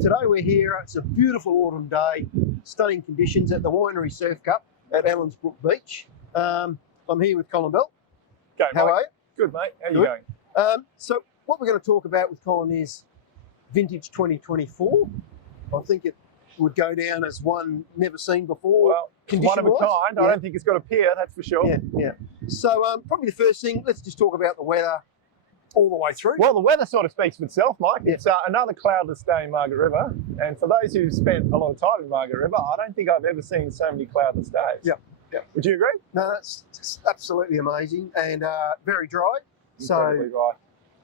Today we're here, it's a beautiful autumn day, stunning conditions at the Winery Surf Cup at Allensbrook Beach. I'm here with Colin Bell. How are you? Good, mate. How are you going? So what we're going to talk about with Colin is vintage 2024. I think it would go down as one never seen before. Well, it's one of a kind. I don't think it's got a peer, that's for sure. Yeah. So probably the first thing, let's just talk about the weather all the way through. Well, the weather sort of speaks for itself, Mike. It's another clouдлess day in Margaret River. And for those who've spent a lot of time in Margaret River, I don't think I've ever seen so many cloudless days. Yeah. Would you agree? No, that's absolutely amazing and very dry. Incredibly dry.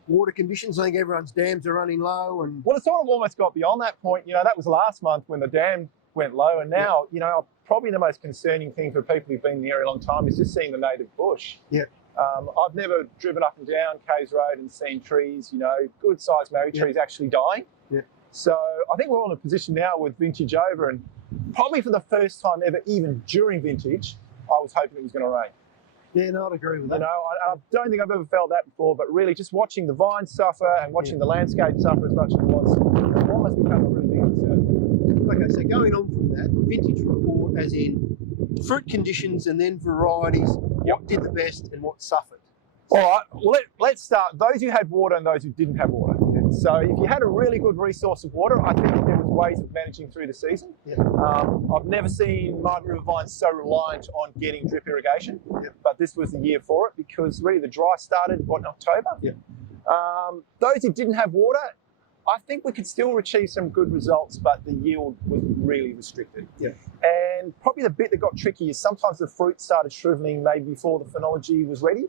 Water conditions, I think everyone's dams are running low. And well, it's sort of almost got beyond that point. You know, that was last month when the dam went low. And now, you know, probably the most concerning thing for people who've been in the area a long time is just seeing the native bush. Yeah. I've never driven up and down Caves Road and seen trees, you know, good sized married trees actually dying. Yeah. So I think we're all in a position now with vintage over, and probably for the first time ever, even during vintage, I was hoping it was going to rain. Yeah, no, I'd agree with that. You know, I don't think I've ever felt that before, but really just watching the vines suffer and watching the landscape suffer as much as it was, it's almost become a really big concern. Okay, so going on from that, vintage report as in fruit conditions and then varieties, what did the best and what suffered? All right, well, let's start. Those who had water and those who didn't have water. So if you had a really good resource of water, I think there was ways of managing through the season. I've never seen Margaret River vines so reliant on getting drip irrigation, but this was the year for it because really the dry started, in October? Those who didn't have water, I think we could still achieve some good results, but the yield was really restricted. And probably the bit that got tricky is sometimes the fruit started shriveling maybe before the phenology was ready.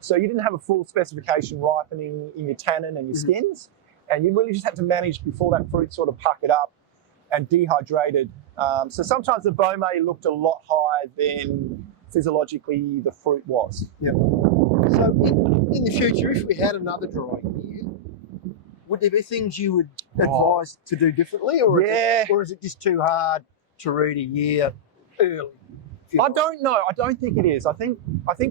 So you didn't have a full specification ripening in your tannin and your skins, and you really just had to manage before that fruit sort of puckered up and dehydrated. So sometimes the bome looked a lot higher than physiologically the fruit was. So in the future, if we had another dry year, would there be things you would advise to do differently, or is it just too hard to read a year early? I don't know. I don't think it is. I think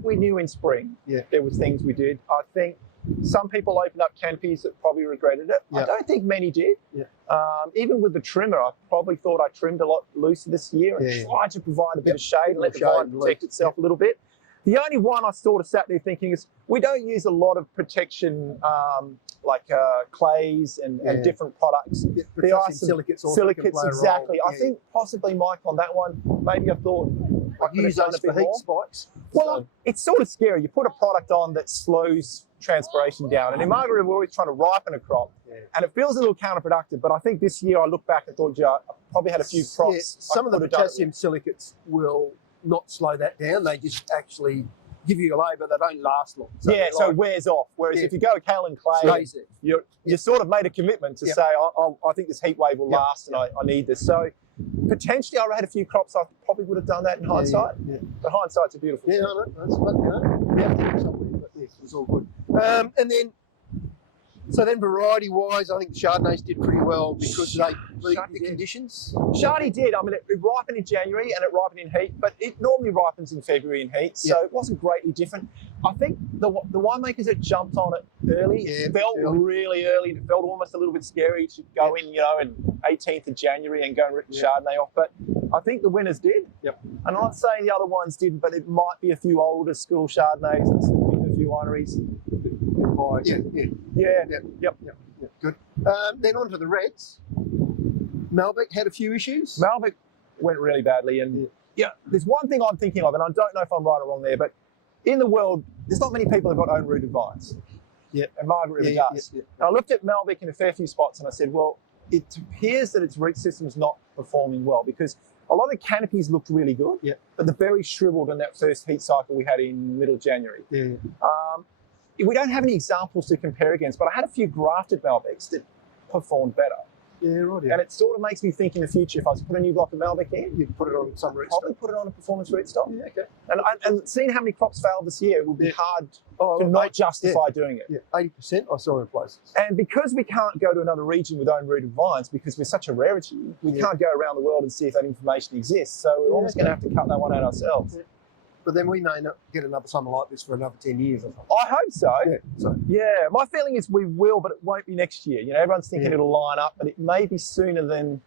we knew in spring there was things we did. I think some people opened up canopies that probably regretted it. I don't think many did. Even with the trimmer, I probably thought I trimmed a lot looser this year and tried to provide a bit of shade and let the vine protect itself a little bit. The only one I sort of sat there thinking is we don't use a lot of protection like clays and different products. There are some silicates, exactly. I think possibly, Mike, on that one, maybe I thought I could use those for heat spikes. Well, it's sort of scary. You put a product on that slows transpiration down, and in Margaret River, we're always trying to ripen a crop, and it feels a little counterproductive. But I think this year I look back and thought, I probably had a few crops. Some of the potassium silicates will not slow that down. They just actually give you a labour, they don't last long. So so it wears off. Whereas if you go Cal and Clay, you sort of made a commitment to say, I think this heat wave will last and I need this. So potentially I had a few crops, I probably would have done that in hindsight. But hindsight's a beautiful thing. That's what, we have to do something, but it was all good. And then, so then variety-wise, I think Chardonnays did pretty well because they beat the conditions. Chardonnay did. I mean, it ripened in January and it ripened in heat, but it normally ripens in February in heat, so it wasn't greatly different. I think the winemakers that jumped on it early felt really early. It felt almost a little bit scary to go in, you know, in 18th of January and go and rip the Chardonnay off. But I think the winners did. And I'm not saying the other ones didn't, but it might be a few older school Chardonnays and a few wineries. Good. Then on to the reds. Malbec had a few issues. Malbec went really badly, and there's one thing I'm thinking of, and I don't know if I'm right or wrong there, but in the world, there's not many people who've got own rooted vines. And Margaret River does. And I looked at Malbec in a fair few spots, and I said, well, it appears that its root system's not performing well because a lot of the canopies looked really good, but they're very shriveled in that first heat cycle we had in middle January. We don't have any examples to compare against, but I had a few grafted Malbecs that performed better. And it sort of makes me think in the future, if I was to put a new block of Malbec in, you'd put it on some rootstock. Probably put it on a performance rootstock. And seeing how many crops failed this year, it would be hard to not justify doing it. 80% I saw in places. And because we can't go to another region with own rooted vines, because we're such a rarity, we can't go around the world and see if that information exists. So we're almost going to have to cut that one out ourselves. But then we may not get another summer like this for another 10 years or something. I hope so. So Yeah, my feeling is we will, but it won't be next year. You know, everyone's thinking it'll line up, but it may be sooner than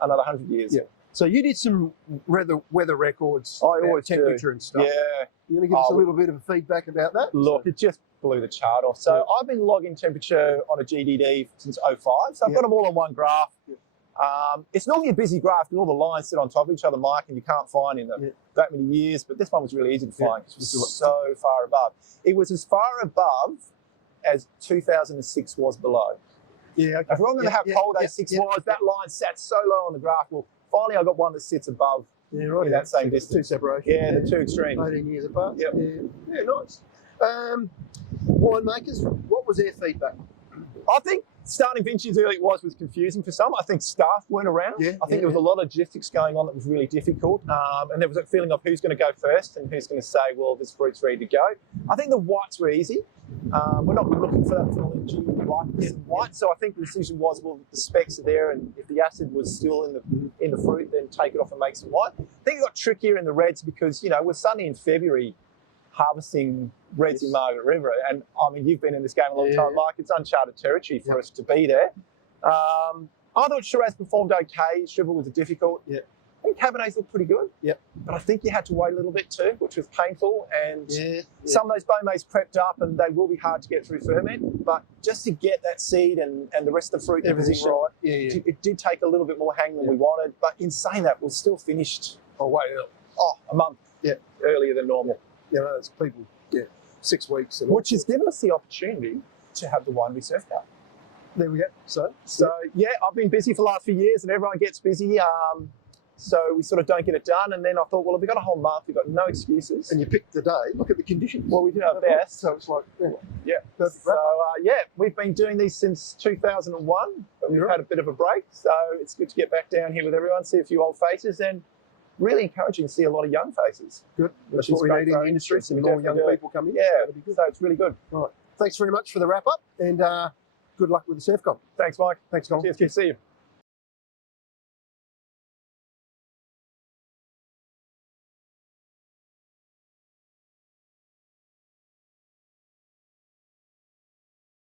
another 100 years. Yeah. So you did some weather records, I always temperature do. and stuff. Yeah. You want to give us a little bit of feedback about that? Look, it just blew the chart off. So I've been logging temperature on a GDD since 05. So I've got them all on one graph. It's normally a busy graph because all the lines sit on top of each other, Mike, and you can't find in that many years. But this one was really easy to find because it was so far above. It was as far above as 2006 was below. Yeah, okay. If I remember how cold 06 was, that line sat so low on the graph. Well, finally I got one that sits above in that same distance. Two separations. Yeah, the two extremes. 18 years apart. Yep. Yeah, nice. Winemakers, what was their feedback? I think starting vintage early was confusing for some. I think staff weren't around. I think there was a lot of logistics going on that was really difficult. And there was a feeling of who's going to go first and who's going to say, well, this fruit's ready to go. I think the whites were easy. We're not looking for that phenology ripeness in white. So I think the decision was, well, the specs are there, and if the acid was still in the fruit, then take it off and make some white. I think it got trickier in the reds because, you know, we're suddenly in February harvesting reds in Margaret River. And I mean, you've been in this game a long time, Mike. It's uncharted territory for us to be there. I thought Shiraz performed okay. Shiraz was difficult. I think Cabernets looked pretty good. But I think you had to wait a little bit too, which was painful. And some of those Beaumets prepped up, and they will be hard to get through ferment. But just to get that seed and the rest of the fruit in position right, it did take a little bit more hang than we wanted. But in saying that, we're still finished a month earlier than normal. You know, it's people, 6 weeks. Which has given us the opportunity to have the Winery Surf Cup. There we go. So I've been busy for the last few years, and everyone gets busy. So we sort of don't get it done. And then I thought, well, we've got a whole month. We've got no excuses. And you picked the day. Look at the conditions. Well, we did our best. So it's like, perfect. So, we've been doing these since 2001. But we've had a bit of a break. So it's good to get back down here with everyone, see a few old faces, and really encouraging to see a lot of young faces. Good. That's what we need in the industry. Some more young people coming in. So it's really good. Right. Thanks very much for the wrap up, and good luck with the Surf Cup. Thanks, Mike. Thanks, Colin. Cheers. Good to see you.